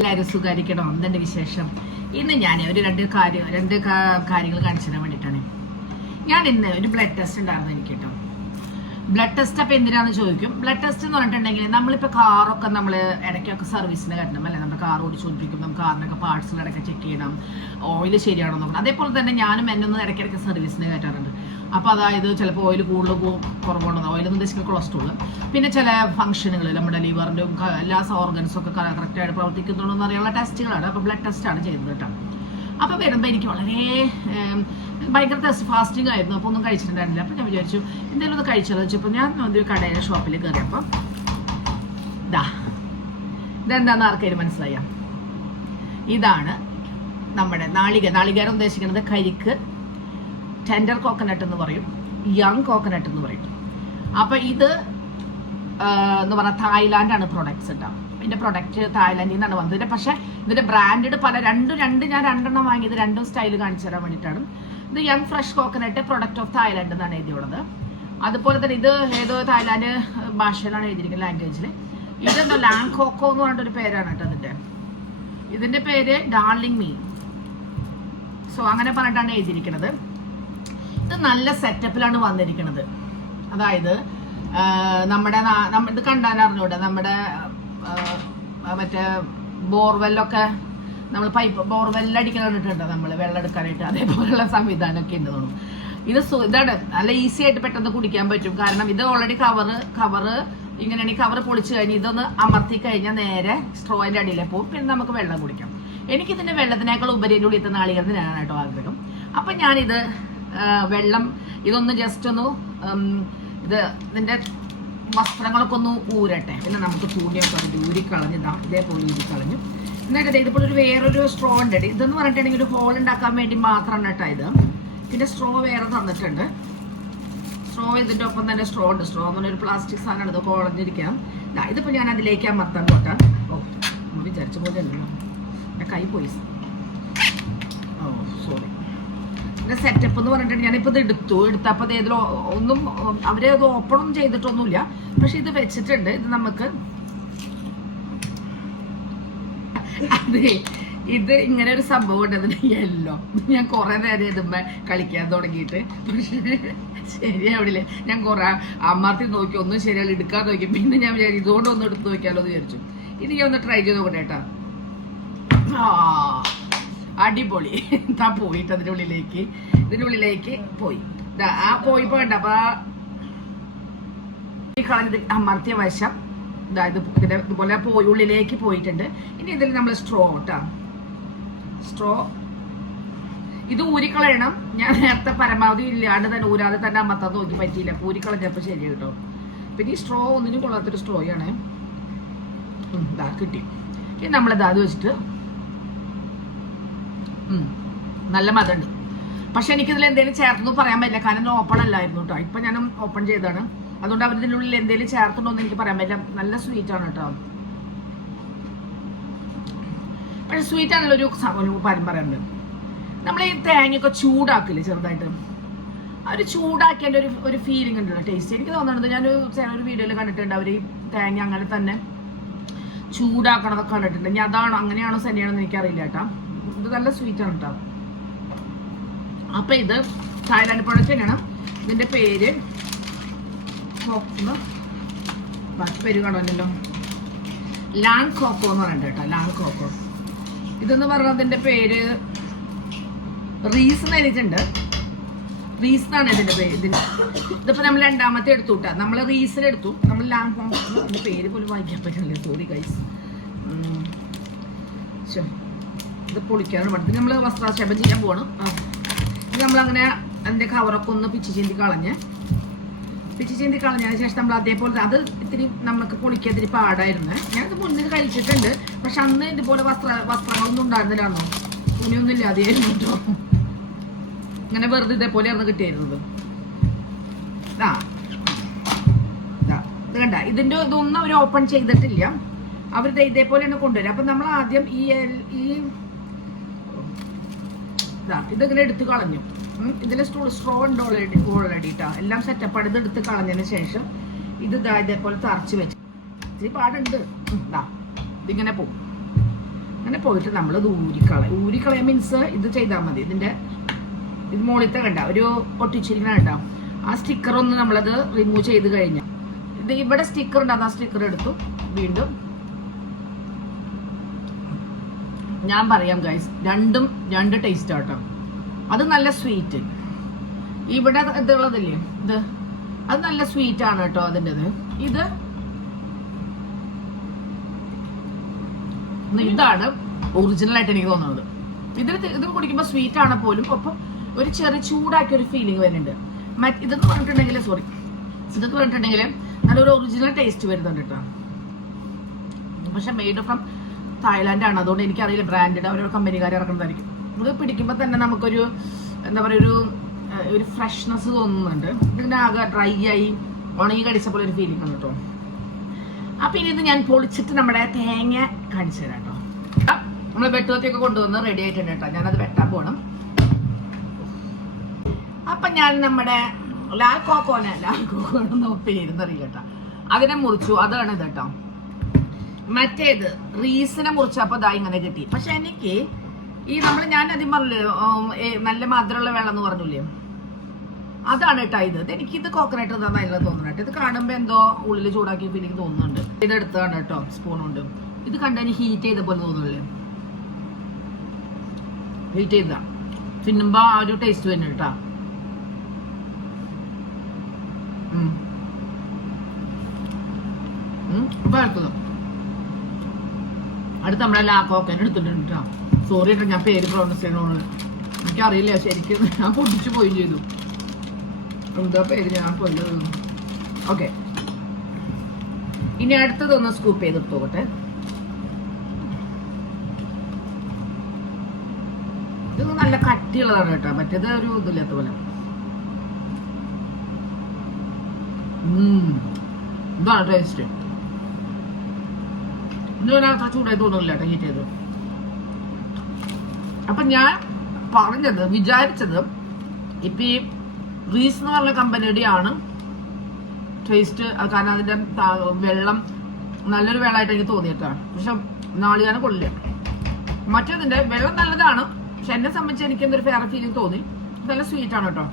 എല്ലാവരും സുഖായിരിക്കണം. എന്തെന്റെ വിശേഷം? ഇന്ന് ഞാൻ രണ്ട് കാര്യങ്ങൾ കാണിച്ചു തരാൻ വേണ്ടിയിട്ടാണ്. ഞാൻ ഇന്ന് ഒരു ബ്ലഡ് ടെസ്റ്റ് ഉണ്ടായിരുന്നു എനിക്ക് കേട്ടോ. ബ്ലഡ് ടെസ്റ്റ് അപ്പം എന്തിനാന്ന് ചോദിക്കും. ബ്ലഡ് ടെസ്റ്റ് എന്ന് പറഞ്ഞിട്ടുണ്ടെങ്കിൽ നമ്മളിപ്പോൾ കാറൊക്കെ നമ്മൾ ഇടയ്ക്കൊക്കെ സർവീസിന് കയറ്റണം അല്ലേ. നമ്മുടെ കാർ ഓടിച്ചുകൊണ്ടിരിക്കും, നമുക്ക് കാറിനൊക്കെ പാർട്സിലിടയ്ക്ക് ചെക്ക് ചെയ്യണം, ഓയിൽ ശരിയാണോ നോക്കണം. അതേപോലെ തന്നെ ഞാനും എന്നൊന്ന് ഇടയ്ക്കിടയ്ക്ക് സർവീസിന് കയറ്റാറുണ്ട്. അപ്പോൾ അതായത് ചിലപ്പോൾ ഓയിൽ കൂടുതൽ കുറവുണ്ടോ, ഓയിലെന്ന് ഉദ്ദേശിക്കുന്ന കൊളസ്ട്രോൾ, പിന്നെ ചില ഫംഗ്ഷനുകൾ നമ്മുടെ ലിവറിൻ്റെ എല്ലാ ഓർഗൻസും ഒക്കെ കറക്റ്റായിട്ട് പ്രവർത്തിക്കുന്നുണ്ടോ എന്ന് അറിയാനുള്ള ടെസ്റ്റുകളാണ്. അപ്പോൾ ബ്ലഡ് ടെസ്റ്റാണ് ചെയ്യുന്നത് കേട്ടോ. അപ്പോൾ വരുമ്പോൾ എനിക്ക് വളരെ ഭയങ്കര ഫാസ്റ്റിംഗ് ആയിരുന്നു. അപ്പോൾ ഒന്നും കഴിച്ചിട്ടുണ്ടായിരുന്നില്ല. അപ്പോൾ ഞാൻ വിചാരിച്ചു എന്തെങ്കിലും ഒന്ന് കഴിച്ചാലോ വെച്ചപ്പോൾ ഞാൻ ഒരു കടയിലെ ഷോപ്പിൽ കയറിയപ്പോൾ ഇതെന്താണെന്ന് ആർക്കെങ്കിലും മനസ്സിലായ? ഇതാണ് നമ്മുടെ നാളികേരം ഉദ്ദേശിക്കുന്നത് കരിക്ക്, ടെൻഡർ കോക്കനട്ട് എന്ന് പറയും, യങ് കോക്കനട്ട് എന്ന് പറയും. അപ്പം ഇത് എന്ന് പറഞ്ഞാൽ തായ്ലാൻഡാണ് പ്രൊഡക്ട്സ് കേട്ടോ. ഇതിൻ്റെ പ്രൊഡക്റ്റ് തായ്ലാൻഡിൽ നിന്നാണ് വന്നത്. പക്ഷേ ഇതിൻ്റെ ബ്രാൻഡഡ് ഞാൻ രണ്ടെണ്ണം വാങ്ങിയത് രണ്ടും സ്റ്റൈൽ കാണിച്ചു തരാൻ വേണ്ടിയിട്ടാണ്. ഇത് young fresh coconut product of Thailand എന്നാണ് എഴുതിയുള്ളത്. അതുപോലെ തന്നെ ഇത് ഏതോ തായ്ലാൻഡ് ഭാഷയിലാണ് എഴുതിയിരിക്കുന്നത്, ലാംഗ്വേജിൽ. ഇതെന്തോ ലാങ് കോക്കോ എന്ന് പറഞ്ഞിട്ടൊരു പേരാണ് കേട്ടോ. ഇതിൻ്റെ പേര് ഡാർലിംഗ് മീ. സോ അങ്ങനെ പറഞ്ഞിട്ടാണ് എഴുതിയിരിക്കുന്നത്. ഇത് നല്ല സെറ്റപ്പിലാണ് വന്നിരിക്കുന്നത്. അതായത് ഇത് കണ്ടാൽ അറിഞ്ഞൂടെ, നമ്മുടെ മറ്റേ ബോർവെല്ലൊക്കെ നമ്മൾ ബോർവെല്ലടിക്കാൻ കണ്ടിട്ടുണ്ട് നമ്മൾ വെള്ളം എടുക്കാനായിട്ട്. അതേപോലെയുള്ള സംവിധാനമൊക്കെ ഉണ്ട് തോന്നുന്നു. ഇതാണ് നല്ല ഈസി ആയിട്ട് പെട്ടെന്ന് കുടിക്കാൻ പറ്റും. കാരണം ഇത് ഓൾറെഡി കവറ് ഇങ്ങനെയാണ്. ഈ കവറ് പൊളിച്ചു കഴിഞ്ഞ് ഇതൊന്ന് അമർത്തി കഴിഞ്ഞാൽ നേരെ സ്ട്രോയിൻ്റെ അടിയിലെ പോകും. പിന്നെ നമുക്ക് വെള്ളം കുടിക്കാം. എനിക്കിതിൻ്റെ വെള്ളത്തിനേക്കാൾ ഉപരി ഉള്ളിത്തെ നാളികേരത്തിനാണ് കേട്ടോ ആഗ്രഹം. അപ്പം ഞാനിത് വെള്ളം ഇതൊന്ന് ജസ്റ്റ് ഒന്ന് ഇതിൻ്റെ വസ്ത്രങ്ങളൊക്കെ ഒന്ന് ഊരട്ടെ. പിന്നെ നമുക്ക് തുണിയൊക്കെ അത് ഊരിക്കളഞ്ഞ് ഇതേപോലെ ഊരിക്കളഞ്ഞു. എന്നിട്ട് ഇതിപ്പോൾ വേറൊരു സ്ട്രോ ഉണ്ട്. ഇതെന്ന് പറഞ്ഞിട്ടുണ്ടെങ്കിൽ ഒരു ഹോൾ ഉണ്ടാക്കാൻ വേണ്ടി മാത്രമാണ് കേട്ടോ ഇത്. പിന്നെ സ്ട്രോ വേറെ തന്നിട്ടുണ്ട്. സ്ട്രോ ഇതിൻ്റെ ഒപ്പം തന്നെ സ്ട്രോ ഉണ്ട്. സ്ട്രോ എന്ന് പറഞ്ഞൊരു പ്ലാസ്റ്റിക് സാധനമാണ്. ഇത് കുളഞ്ഞിരിക്കാം. ഇതിപ്പോൾ ഞാൻ അതിലേക്ക് അമർത്താൻ പോട്ടെ. വിചാരിച്ച പോലെ അല്ലല്ലോ, എൻ്റെ കൈ പോയി. സോറി. സെറ്റപ്പ് എന്ന് പറഞ്ഞിട്ടുണ്ടെങ്കിൽ ഞാനിപ്പോൾ ഇത് എടുത്തപ്പോൾ ഇതിൽ ഒന്നും അവരെ അത് ഓപ്പണും ചെയ്തിട്ടൊന്നുമില്ല. പക്ഷെ ഇത് വെച്ചിട്ടുണ്ട്. ഇത് നമുക്ക് ഇത് ഇങ്ങനെ ഒരു സംഭവം ഉണ്ട്. അതിന് യെല്ലോ ഞാൻ കുറെ നേരം ഇതുമ്പോ കളിക്കാൻ തുടങ്ങിയിട്ട്. പക്ഷെ ശരിയാവില്ലേ. ഞാൻ കുറെ അമ്മർത്തി നോക്കി, ഒന്നും ശരിയാവില്ല. എടുക്കാൻ നോക്കി. പിന്നെ ഞാൻ വിചാരിച്ചു ഇതുകൊണ്ടൊന്നും എടുത്ത് നോക്കിയാലോ എന്ന് വിചാരിച്ചു. ഇനി ഞാൻ ഒന്ന് ട്രൈ ചെയ്ത് നോക്കട്ടെ കേട്ടോ. അടിപൊളി. പോയിട്ട് ഇതിൻ്റെ ഉള്ളിലേക്ക് പോയി. പോയിപ്പോ കണ്ട അപ്പൊ കളഞ്ഞത് അമർത്തിയ വശം ഇതുപോലെ ഉള്ളിലേക്ക് പോയിട്ടുണ്ട്. ഇനി ഇതിൽ നമ്മൾ സ്ട്രോ ഇത് ഊരിക്കളയണം. ഞാൻ നേരത്തെ പരമാവധി ഇല്ലാണ്ട് തന്നെ ഊരാതെ തന്നെ അമർത്താൻ നോക്കി, പറ്റിയില്ല. ഊരിക്കളഞ്ഞപ്പോൾ ശരി കേട്ടോ. പിന്നെ ഈ സ്ട്രോ ഒന്നിനും കൊള്ളാത്തൊരു സ്ട്രോയാണ്. കിട്ടി. ഇനി നമ്മളിത് അത് വെച്ചിട്ട് നല്ല മതമുണ്ട്. പക്ഷെ എനിക്കിതിൽ എന്തെങ്കിലും ചേർത്തൊന്നും പറയാൻ പറ്റില്ല. കാരണം ഓപ്പൺ അല്ലായിരുന്നു കേട്ടോ. ഇപ്പം ഞാൻ ഓപ്പൺ ചെയ്താണ്. അതുകൊണ്ട് അവരിതിൻ്റെ ഉള്ളിൽ എന്തെങ്കിലും ചേർത്തുണ്ടോ എന്ന് എനിക്ക് പറയാൻ പറ്റില്ല. നല്ല സ്വീറ്റ് ആണ് കേട്ടോ. പക്ഷെ സ്വീറ്റ് ആണല്ലോ ഒരു കാര്യം പറയാനുണ്ട്. നമ്മൾ ഈ തേങ്ങയൊക്കെ ചൂടാക്കില്ലേ ചെറുതായിട്ട്, അവർ ചൂടാക്കിയതിൻ്റെ ഒരു ഫീലിംഗ് ഉണ്ടല്ലോ, ടേസ്റ്റ്. എനിക്ക് തോന്നുന്നത് ഞാൻ ഒരു വീഡിയോയിൽ കണ്ടിട്ടുണ്ട്. അവർ ഈ തേങ്ങ അങ്ങനെ തന്നെ ചൂടാക്കണതൊക്കെ കണ്ടിട്ടുണ്ട്. ഇനി അതാണോ അങ്ങനെയാണോ തന്നെയാണോ എന്ന് എനിക്കറിയില്ല കേട്ടോ. ഇത് നല്ല സ്വീറ്റ് ആണ് കേട്ടോ. അപ്പൊ ഇത് തായ്ലാൻഡ് പ്രൊഡക്റ്റ് തന്നെയാണ്. ഇതിന്റെ പേര് പേര് കാണുമല്ലോ, ലാങ് കോക്കോ എന്ന് പറയുന്നത് കേട്ടോ. ലാങ് കോക്കോ ഇതെന്ന് പറഞ്ഞതിന്റെ പേര് റീസൺ എഴുതിയിട്ടുണ്ട്. റീസണാണ് ഇതിന്റെ പേര്. ഇതിപ്പോ നമ്മൾ രണ്ടാമത്തെ എടുത്തു കേട്ടോ. നമ്മൾ റീസൺ എടുത്തു. നമ്മൾ ലാങ് കോക്കോ ഇതിന്റെ പേര് പോലും വായിക്കാൻ പറ്റില്ല. Sorry guys. ഇത് പൊളിക്കാനാണ് പഠിത്തം. നമ്മൾ വസ്ത്രാക്ഷേപം ചെയ്യാൻ പോകണം. ഇത് നമ്മളങ്ങനെ അതിൻ്റെ കവറൊക്കെ ഒന്ന് പിച്ചി ചീന്തി കളഞ്ഞതിന് ശേഷം നമ്മൾ അതേപോലെ അത് ഇത്തിരി നമുക്ക് പൊളിക്കാൻ ഇത്തിരി പാടായിരുന്നു. ഞാനത് മുന്നിൽ കഴിച്ചിട്ടുണ്ട്. പക്ഷെ അന്ന് ഇതുപോലെ വസ്ത്രങ്ങളൊന്നും ഉണ്ടായിരുന്നില്ലാന്നോ, തുണിയൊന്നും ഇല്ലാതെയായിരുന്നു കേട്ടോ. ഇങ്ങനെ വെറുതെ ഇതേപോലെയായിരുന്നു കിട്ടിയായിരുന്നത്. ഇത് കണ്ട, ഇതിൻ്റെ ഇതൊന്നും അവർ ഓപ്പൺ ചെയ്തിട്ടില്ല. അവർ ഇതേപോലെയാണ് കൊണ്ടുവരിക. അപ്പം നമ്മൾ ആദ്യം ഇതിങ്ങനെ എടുത്ത് കളഞ്ഞു. ഇതിൽ സ്ട്രോ ഉണ്ട് ഓൾറെഡി കേട്ടോ. എല്ലാം സെറ്റപ്പാണ്. ഇത് എടുത്ത് കളഞ്ഞതിന് ശേഷം ഇത് ഇതേപോലെ തറച്ച് വെച്ച് ഇത്തിരി പാടുണ്ട്. ഇതിങ്ങനെ പോകും. അങ്ങനെ പോയിട്ട് നമ്മൾ ഇത് ഊരിക്കളയാൻ മീൻസ് ഇത് ചെയ്താൽ മതി. ഇത് മുകളിലത്തെ കണ്ട ഒരു പൊട്ടിച്ചിരിക്കണ കണ്ട ആ സ്റ്റിക്കർ ഒന്ന് നമ്മളത് റിമൂവ് ചെയ്ത് കഴിഞ്ഞാൽ ഇത് ഇവിടെ സ്റ്റിക്കർ ഉണ്ടാകുന്ന ആ സ്റ്റിക്കർ എടുത്തു വീണ്ടും. ഞാൻ പറയാം ഗൈസ്, രണ്ടും രണ്ട് ടേസ്റ്റ് ആട്ടോ. അത് നല്ല സ്വീറ്റ്, ഇവിടെ ഇതുള്ളതില്ലേ ഇത് അത് നല്ല സ്വീറ്റ് ആണ് കേട്ടോ അതിൻ്റെത്. ഇതാണ് ഒറിജിനൽ ആയിട്ട് എനിക്ക് തോന്നുന്നത്. ഇത് കുടിക്കുമ്പോൾ സ്വീറ്റ് ആണ് പോലും ഒപ്പം ഒരു ചെറിയ ചൂടാക്കിയ ഒരു ഫീലിംഗ് വരുന്നുണ്ട്. ഇതെന്ന് പറഞ്ഞിട്ടുണ്ടെങ്കിൽ നല്ലൊരു ഒറിജിനൽ ടേസ്റ്റ് വരുന്നുണ്ട് കേട്ടോ. പക്ഷെ മെയ്ഡ് ഫ്രം തായ്ലാൻഡ് ആണ്, അതുകൊണ്ട് എനിക്കറിയില്ല ബ്രാൻഡഡ് അവരുടെ കമ്പനിക്കാർ ഇറക്കുന്നതായിരിക്കും. ഇത് പിടിക്കുമ്പോൾ തന്നെ നമുക്കൊരു എന്താ പറയുക ഒരു ഫ്രഷ്നെസ് തോന്നുന്നുണ്ട്. ഇതിങ്ങനെ ആകെ ഡ്രൈ ആയി ഉണങ്ങി കടിച്ച പോലെ ഒരു ഫീലിംഗ് ആണ് കേട്ടോ. അപ്പൊ ഇനി ഇത് ഞാൻ പൊളിച്ചിട്ട് നമ്മുടെ തേങ്ങ കാണിച്ചു തരാം കേട്ടോ. നമ്മൾ വെട്ടുകത്തിയൊക്കെ കൊണ്ടുവന്ന് റെഡി ആയിട്ടുണ്ട് കേട്ടോ. ഞാനത് വെട്ടാൻ പോകണം. അപ്പൊ ഞാൻ നമ്മുടെ ലാൽ കോക്കോനൊന്നും പേരുന്നറിയില്ല കേട്ടോ. അതിനെ മുറിച്ചു, അതാണ് ഇത് കേട്ടോ. മറ്റേത് റീസിനെ മുറിച്ചപ്പോ ഇതാ ഇങ്ങനെ കിട്ടി. പക്ഷെ എനിക്ക് ഞാൻ ആദ്യം പറഞ്ഞില്ലേ നല്ല മധുരമുള്ള വെള്ളം എന്ന് പറഞ്ഞില്ലേ, അതാണ് കേട്ടോ ഇത്. എനിക്കിത് കോക്കനട്ട് നല്ല തോന്നുന്നുണ്ട്. ഇത് കാണുമ്പോ എന്തോ ഉള്ളിൽ ചൂടാക്കിയ ഫീലിംഗ് തോന്നുന്നുണ്ട്. ഇതെടുത്താണ് കേട്ടോ സ്പൂൺ കൊണ്ട്. ഇത് കണ്ടതിന് ഹീറ്റ് ചെയ്ത പോലെ തോന്നുന്നില്ലേ, ഹീറ്റ് ചെയ്ത തിന്നുമ്പോ ആ ഒരു ടേസ്റ്റ് വരുന്നുണ്ട് കേട്ടോ. അടുത്ത് നമ്മളെ ലാക്കോക്കൻ എടുത്തിട്ടുണ്ട് കേട്ടോ. സോറി കേട്ടോ, ഞാൻ പേര് പ്രൊണൗൺസ് ചെയ്യണോന്ന് എനിക്കറിയില്ല ശരിക്കും. ഞാൻ പൊട്ടിച്ചു പോയി ചെയ്തു. എന്താ പേര് ഞാൻ പോയത്. ഓക്കെ, ഇനി അടുത്തതൊന്ന് സ്കൂപ്പ് ചെയ്തെടുത്ത് നോക്കട്ടെ. ഇത് നല്ല കട്ടിയുള്ളതാണ് കേട്ടോ, മറ്റേത് ഒരു ഇതില്ലാത്ത പോലെ. ഇതാണ് ടേസ്റ്റ്. ഇതിനകത്ത് ചൂടായി തോന്നില്ല കേട്ടോ, ഹീറ്റ് ചെയ്ത്. അപ്പൊ ഞാൻ വിചാരിച്ചത് ഇപ്പൊ ഈ റീസ് എന്ന് പറഞ്ഞ കമ്പനിയുടെ ആണ് ടേസ്റ്റ്. കാരണം അതിന്റെ വെള്ളം നല്ലൊരു വെള്ളമായിട്ട് എനിക്ക് തോന്നിയിട്ടാണ്. പക്ഷെ നാളികേരം കൊള്ളില്ല. മറ്റേതിന്റെ വെള്ളം നല്ലതാണ്, പക്ഷെ എന്നെ സംബന്ധിച്ച് എനിക്ക് എന്തൊരു ഫെയർ ഫീലിംഗ് തോന്നി. നല്ല സ്വീറ്റ് ആണ് കേട്ടോ.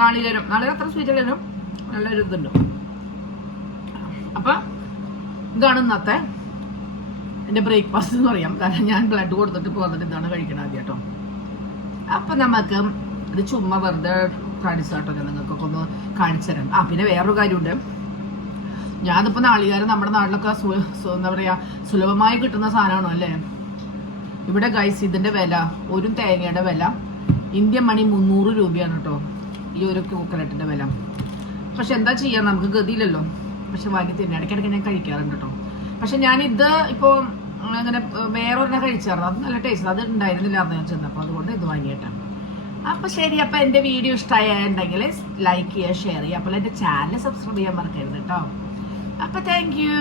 നാളികേരം അത്ര സ്വീറ്റ് അല്ലെങ്കിലും നല്ലൊരു ഇതുണ്ട്. അപ്പൊ ഇതാണ് ഇന്നത്തെ എന്റെ ബ്രേക്ക്ഫാസ്റ്റ് എന്ന് പറയാം. കാരണം ഞാൻ ബ്ലഡ് കൊടുത്തിട്ട് പോന്നിട്ട് ഇതാണ് കഴിക്കണത് ആദ്യം കേട്ടോ. അപ്പൊ നമുക്ക് ഇത് ചുമ്മാ വെറുതെ കാണിച്ചാട്ടോ ഞാൻ നിങ്ങൾക്കൊക്കെ ഒന്ന് കാണിച്ചു തരാം. പിന്നെ വേറൊരു കാര്യമുണ്ട്. ഞാനിപ്പോ നാളികേരം നമ്മുടെ നാട്ടിലൊക്കെ എന്താ പറയാ സുലഭമായി കിട്ടുന്ന സാധനമാണോ അല്ലേ. ഇവിടെ ഗൈസ് ഇതിന്റെ വില, ഒരു തേങ്ങയുടെ വില ഇന്ത്യൻ മണി 300 രൂപയാണ് കേട്ടോ ഈ ഒരു കോക്കനട്ടിന്റെ വില. പക്ഷെ എന്താ ചെയ്യാ, നമുക്ക് ഗതിയില്ലല്ലോ. പക്ഷെ വാങ്ങി തിന്നെ ഇടയ്ക്കിടയ്ക്ക് ഞാൻ കഴിക്കാറുണ്ട് കേട്ടോ. പക്ഷെ ഞാനിത് ഇപ്പോ അങ്ങനെ വേറെ ഒരെണ്ണം കഴിച്ചായിരുന്നു, അത് നല്ല ടേസ്റ്റ്, അത് ഉണ്ടായിരുന്നില്ല എന്ന് ഞാൻ ചെന്നപ്പോ, അതുകൊണ്ട് ഇത് വാങ്ങിയിട്ടാണ്. അപ്പൊ ശരി, അപ്പൊ എന്റെ വീഡിയോ ഇഷ്ടമായിട്ടുണ്ടെങ്കിൽ ലൈക്ക് ചെയ്യുക, ഷെയർ ചെയ്യുക. അപ്പോൾ എന്റെ ചാനൽ സബ്സ്ക്രൈബ് ചെയ്യാൻ മറക്കരുത് കേട്ടോ. അപ്പൊ താങ്ക് യു.